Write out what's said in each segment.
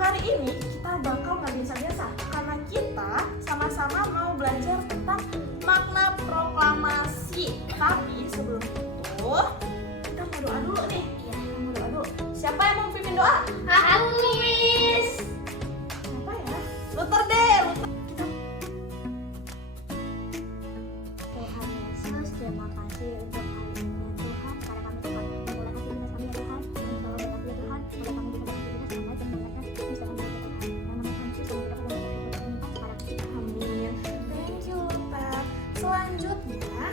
Hari ini kita bakal nggak biasa-biasa karena kita sama-sama mau belajar tentang makna proklamasi. Tapi sebelum itu kita mau doa dulu nih. Iya, mau doa dulu. Siapa yang mau pimpin doa? Aku, Miss. Siapa ya? Luther deh. Tuhan Yesus, terima kasih untuk hari ini ya Tuhan. Karena kami dapat memulai aktivitas kami ya Tuhan. Kami selalu berkati ya Tuhan. Semoga kami bisa beraktivitas dengan baik dan menyenangkan. Bisa kami ya Tuhan. Dalam nama Tuhan Yesus, kami dapat memulai sekarang. Amin. Thank you, Luther. Selanjutnya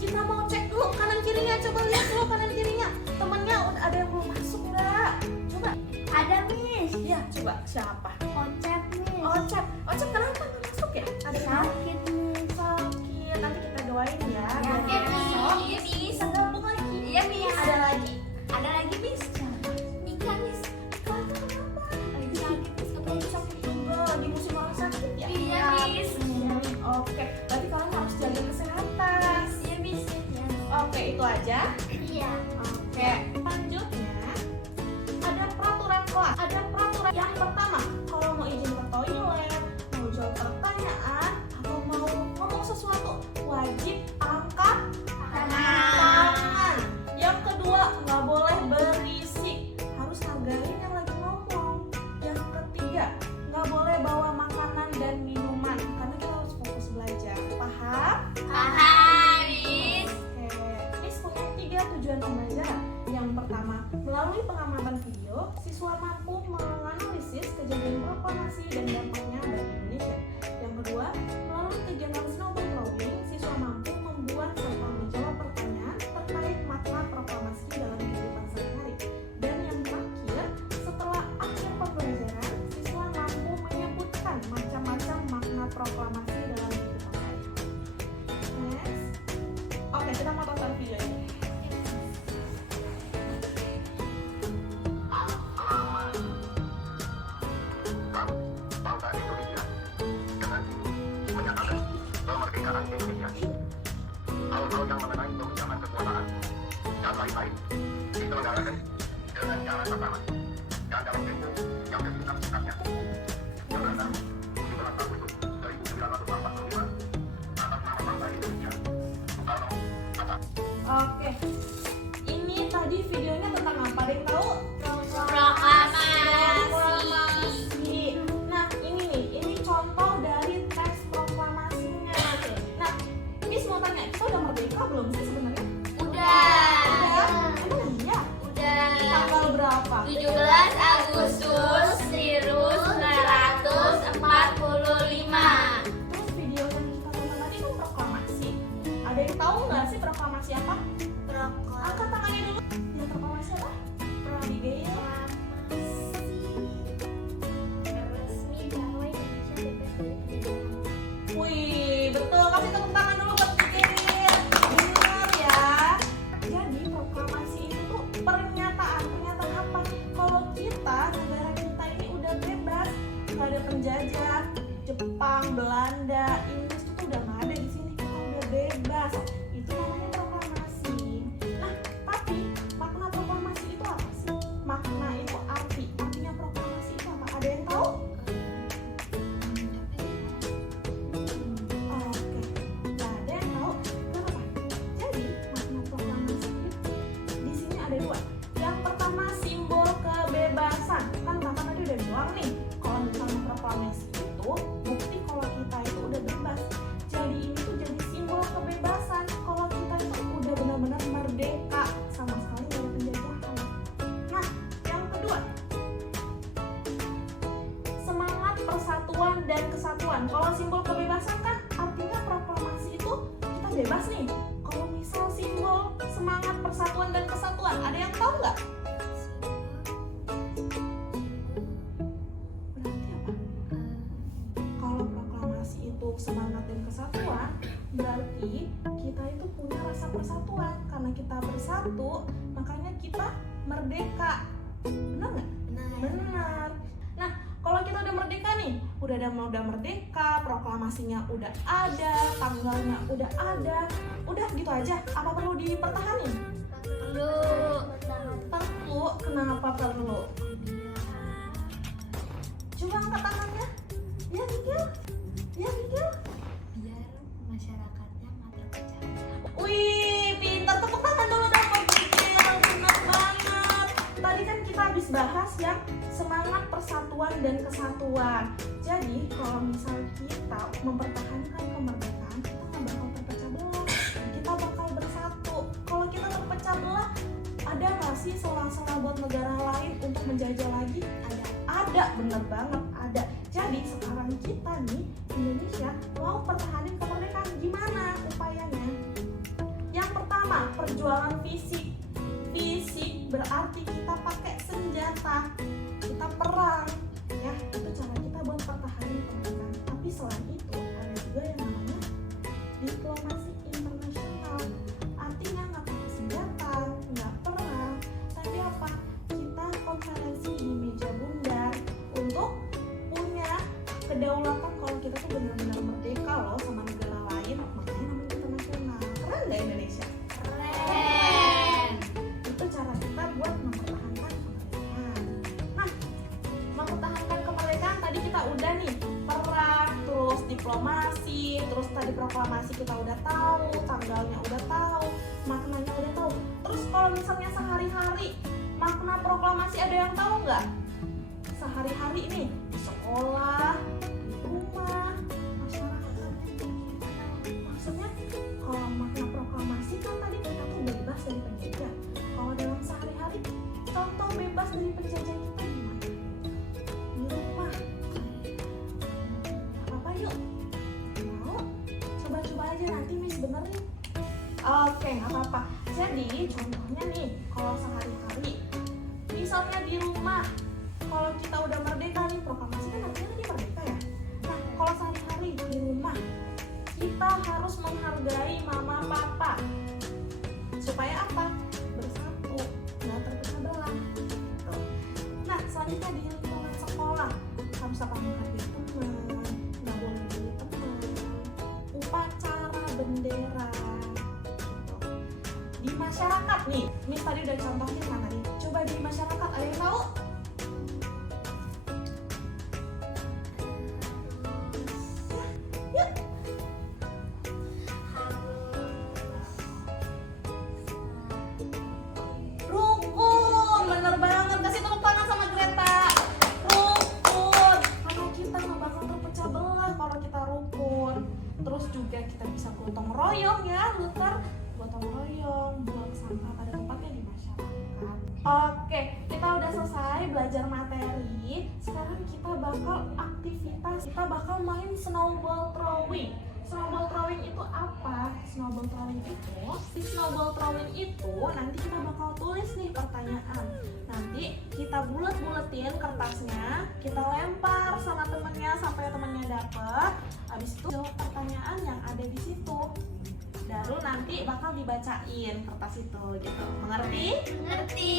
kita mau cek dulu kanan kirinya. Coba lihat dulu kanan kirinya. Temennya udah ada yang belum masuk nggak? Coba. Ada, Miss. Iya, coba siapa? Ocep, Miss. Ocep. Ocep kenapa nggak masuk ya? Ada Sakit, Miss. sakit. Nanti kita doain ya. Ya, biar besok Miss. bisa gabung lagi. Iya, Miss. Ada lagi? Ada lagi, Miss. Nika, Miss. Kenapa? Lagi sakit, Miss. Lagi sakit juga. Lagi musim orang sakit ya? Iya, Miss. Oke, berarti kalian harus jaga kesehatan. Iya, Miss. Oke, itu aja. Iya. Oke, selanjutnya ada peraturan kelas. Ada peraturan yang pertama, kalau mau izin ke toilet, mau jawab pertanyaan, atau mau ngomong sesuatu, wajib angkat tangan. Yang kedua, nggak boleh berisik, harus hargain yang lagi ngomong. Yang ketiga, nggak boleh bawa makanan dan minuman, karena kita harus fokus belajar. Paham? Paham, Miss. Oke, Miss punya 3 tujuan pembelajaran. Yang pertama, melalui pengamatan video, siswa mampu menganalisis kejadian proklamasi dan dampaknya bagi Indonesia. Yang kedua, melalui kegiatan snowballing, siswa mampu membuat serta menjawab pertanyaan terkait makna proklamasi dalam kehidupan sehari-hari. Dan yang terakhir, setelah akhir pembelajaran, siswa mampu menyebutkan macam-macam makna proklamasi dalam kehidupan sehari-hari. Next. Oke, kita mau tonton video ini. Bangsa Indonesia dengan menyatakan kemerdekaan Indonesia. Hal-hal yang mengenai pemecahan kekuasaan dan lain-lain diselenggarakan dengan cara pertama dan dalam tempo yang sesingkat-singkatnya. Yang berdasar 17 Agustus 1945 atas nama bangsa Indonesia. Soekarno, Hatta. Oke, ini tadi videonya tentang apa? Ada yang tahu? Proklamasi. Nah, ini nih, ini contoh dari teks proklamasinya. Nah, Miss mau tanya, kita udah merdeka belum sih sebenarnya? Udah. Emang iya? Udah. Tanggal berapa? 17 Agustus 1945. Terus video yang kita tonton tadi kan proklamasi. Ada yang tahu nggak sih proklamasi apa? Angkat tangannya dulu. Ya, proklamasi apa? Promulgation. Wih, betul. Kasih tepuk tangan dulu buat Miguel. Benar ya. Jadi proklamasi itu tuh pernyataan apa? Kalau kita, negara kita ini udah bebas, nggak ada penjajah, Jepang, Belanda, Inggris itu udah nggak ada di sini. Kita udah bebas. Itu namanya proklamasi. Nah, tapi makna proklamasi itu apa sih? Makna itu artinya proklamasi itu apa? Ada yang tahu? Oke, nggak ada yang tahu. Nggak apa-apa. Jadi makna proklamasi itu di sini ada 2. Yang pertama simbol kebebasan. Kan kakak tadi udah bilang nih, kalau misalnya proklamasi itu bukti kalau kita itu udah bebas. Jadi ini tuh jadi simbol kebebasan. Kalau kita itu udah benar-benar merdeka, sama sekali nggak ada penjajahan. Nah, yang kedua, semangat persatuan dan kesatuan. Kalau simbol kebebasan kan artinya proklamasi itu kita bebas nih. Kalau misal simbol semangat persatuan dan kesatuan, ada yang tahu nggak? Berarti apa? Kalau proklamasi itu semangat dan kesatuan, berarti kita itu punya rasa persatuan. Karena kita bersatu, makanya kita merdeka. Benar nggak? Benar. Nah, kalau kita udah merdeka nih, udah merdeka, proklamasinya udah ada, tanggalnya udah ada, udah gitu aja. Apa perlu dipertahanin? Perlu. Perlu. Kenapa perlu? Ya, Miguel. Biar masyarakatnya nggak terpecah. Wih, pintar. Tepuk tangan dulu dong buat Miguel. Benar banget. Tadi kan kita habis bahas yang semangat persatuan dan kesatuan. Jadi kalau misal kita mempertahankan kemerdekaan, kita nggak bakal terpecah belah. Kita bakal bersatu. Kalau kita terpecah belah, ada nggak sih celah-celah buat negara lain untuk menjajah lagi? Ada, bener banget ada. Jadi sekarang kita nih Indonesia mau pertahanin kemerdekaan. Gimana upayanya? Yang pertama, perjuangan fisik. Fisik berarti kita pakai senjata, kita perang, ya itu cara kita buat pertahanin kemerdekaan. Tapi selain itu ada juga yang namanya diplomasi internasional. Artinya nggak pakai senjata, nggak perang, tapi apa? Kita konferensi di meja bundar untuk punya kedaulatan kalau kita tuh benar-benar merdeka loh sama negara lain. Makanya namanya internasional. Keren nggak Indonesia? Keren. Itu cara kita buat mempertahankan kemerdekaan. Nah, mempertahankan kemerdekaan tadi kita udah nih perang, terus diplomasi, terus tadi proklamasi kita udah tahu, tanggalnya udah tahu, maknanya udah tahu. Terus kalau misalnya sehari-hari makna proklamasi ada yang tahu nggak? Sehari-hari ini di sekolah, di rumah, masyarakat. Maksudnya kalau makna proklamasi kan tadi kita tuh bebas dari penjajah. Kalau dalam sehari-hari, contoh bebas dari penjajah kita gimana? Di rumah. Apa yuk? Mau? Coba-coba aja nanti Miss benerin. Oke, nggak apa-apa. Jadi contohnya nih, kalau sehari-hari, misalnya di rumah, kalau kita udah merdeka nih, proklamasi kan artinya lagi merdeka ya. Nah, kalau sehari-hari di rumah, kita harus menghargai mama papa. Supaya apa? Bersatu, nggak terpecah belah. Gitu. Nah, selanjutnya di lingkungan sekolah, harus apa? Menghargai teman, nggak boleh bully teman, upacara bendera. Gitu. Di masyarakat nih, Miss tadi udah contohin mana nih? Coba di masyarakat ada yang tahu? Rukun, bener banget. Kasih tepuk tangan sama Greta. Rukun, karena kita nggak bakal terpecah belah kalau kita rukun. Terus juga kita bisa gotong royong ya, Luther. Gotong royong, buang sampah pada tempatnya di masyarakat. Oke, kita udah selesai belajar materi. Sekarang kita bakal aktivitas. Kita bakal main snowball throwing. Snowball throwing itu apa? Snowball throwing itu, di snowball throwing itu nanti kita bakal tulis nih pertanyaan. Nanti kita bulet-buletin kertasnya, kita lempar sama temennya sampai temennya dapet. Habis itu jawab pertanyaan yang ada di situ. Baru nanti bakal dibacain kertas itu gitu. Mengerti? Ngerti.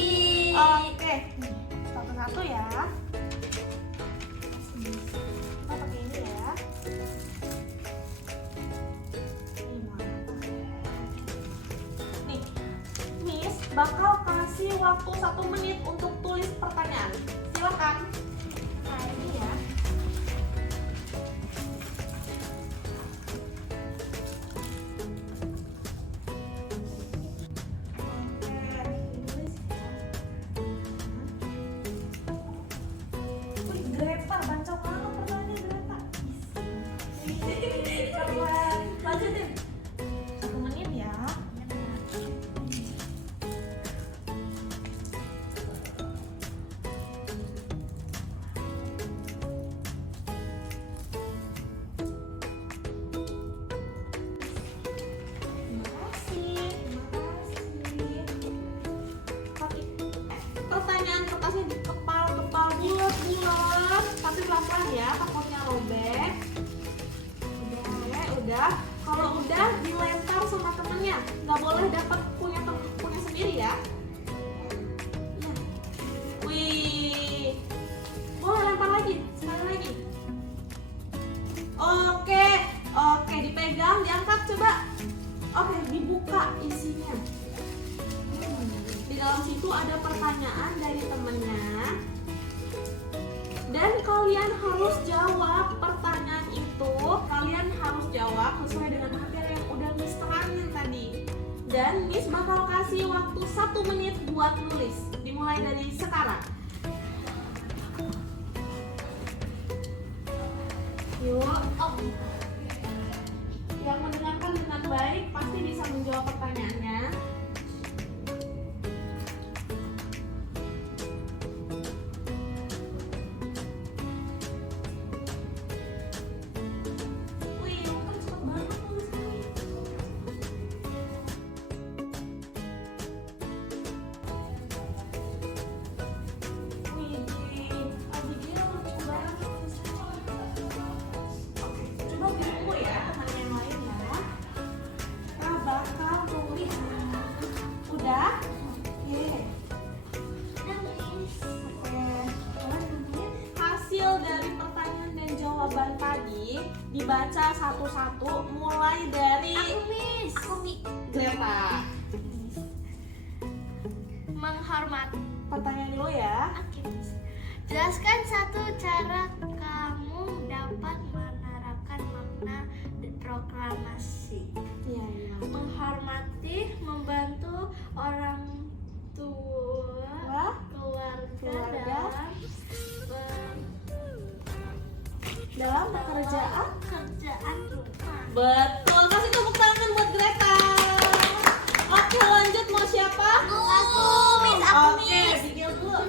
Oke, nih, satu-satu ya. Kita pakai ini ya. Nih, Miss bakal kasih waktu 1 menit untuk tulis pertanyaan. Silakan. Nah, ini ya. Greta, baca mana pertanyaan Greta? Keren. Lanjutin. 1 menit ya. Terima kasih. Pertanyaan kertasnya dikepal-kepal bulat-bulat, tapi pelan-pelan ya, takutnya robek. Udah. Kalau udah dilempar sama temennya, nggak boleh dapat punya sendiri ya. Ya. Wih, boleh lempar lagi, sekali lagi. Oke, dipegang, diangkat coba. Oke, dibuka isinya. Di dalam situ ada pertanyaan dari temennya. Dan kalian harus jawab pertanyaan kalian harus jawab sesuai dengan materi yang udah Miss terangin tadi. Dan Miss bakal kasih waktu 1 menit buat nulis. Dimulai dari sekarang. Yuk. Yang mendengarkan dengan baik pasti bisa menjawab pertanyaannya. Wih, kan cepet banget nulisnya. Wih, Abigail lucu banget nulisnya. Oke, coba buku ya, teman yang lain ya. Kita bakal tulis. Udah? Oke. Hasil dari pertanyaan dan jawaban tadi dibaca satu-satu mulai dari Greta. Menghormati. Pertanyaan dulu ya. Jelaskan satu cara kamu dapat menerapkan makna proklamasi. Iya, iya. Menghormati, membantu orang tua, Wah, keluarga dalam pekerjaan. pekerjaan rumah. Betul, kasih tepuk tangan buat Greta. Oke, lanjut mau siapa? Aku, Miss, Oke, Abigail dulu.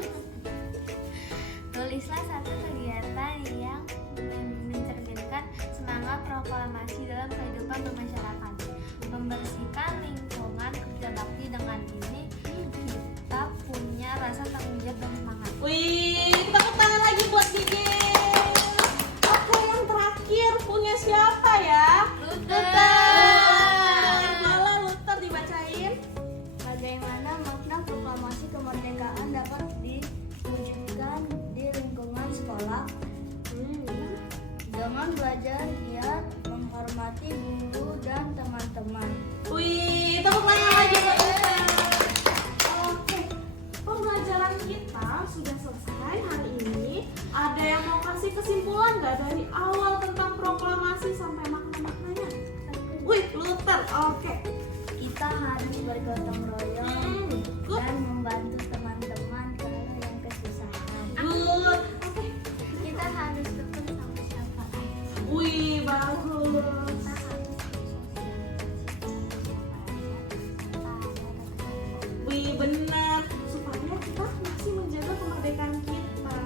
Tulislah satu kegiatan yang mencerminkan semangat proklamasi dalam kehidupan bermasyarakat. Membersihkan lingkungan, kerja bakti. Dengan ini kita punya rasa tanggung jawab dan semangat. Wih, tepuk tangan lagi buat Abigail. Oke, yang terakhir punya siapa ya? Malah Luther dibacain. Bagaimana makna proklamasi kemerdekaan dapat diwujudkan di lingkungan sekolah? Dengan belajar giat, menghormati guru dan teman-teman. Wih, tepuk tangan lagi buat Luther. Oke, pembelajaran kita sudah selesai hari ini. Ada yang mau kasih kesimpulan nggak dari awal tentang proklamasi sampai makna-maknanya? Wih, Luther, oke. Kita harus bergotong royong Good. dan membantu teman-teman kalau yang kesusahan. Good. Oke. Kita harus dukung sama siapa aja. Wih, bagus. Kita harus Wih, benar. Supaya kita masih menjaga kemerdekaan kita.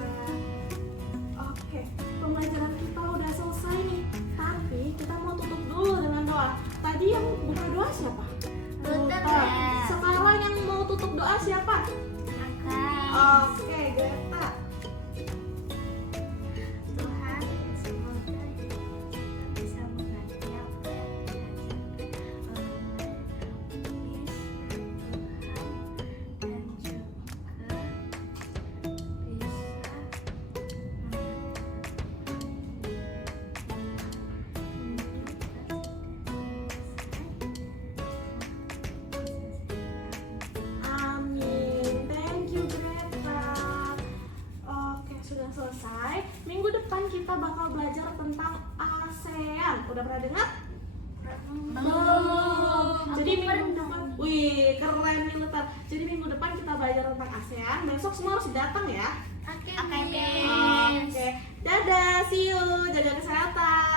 Oke, pembelajaran kita udah selesai nih. Tapi kita mau tutup dulu dengan doa. Tadi yang buka doa siapa? Luther, Luther. ya. Sekarang yang mau tutup doa siapa? Oke, Greta. Tuhan, semoga kita bisa mengerti apa yang diajarkan oleh Miss dan Tuhan, dan juga Amin. Thank you, Greta. Oke, sudah selesai. Minggu depan kita bakal belajar tentang ASEAN. Udah pernah dengar? Belum. Jadi minggu depan, wih, keren nih Luther. Jadi minggu depan kita belajar tentang ASEAN. Besok semua harus datang ya. Oke, Oke. Dadah, see you. Jaga kesehatan.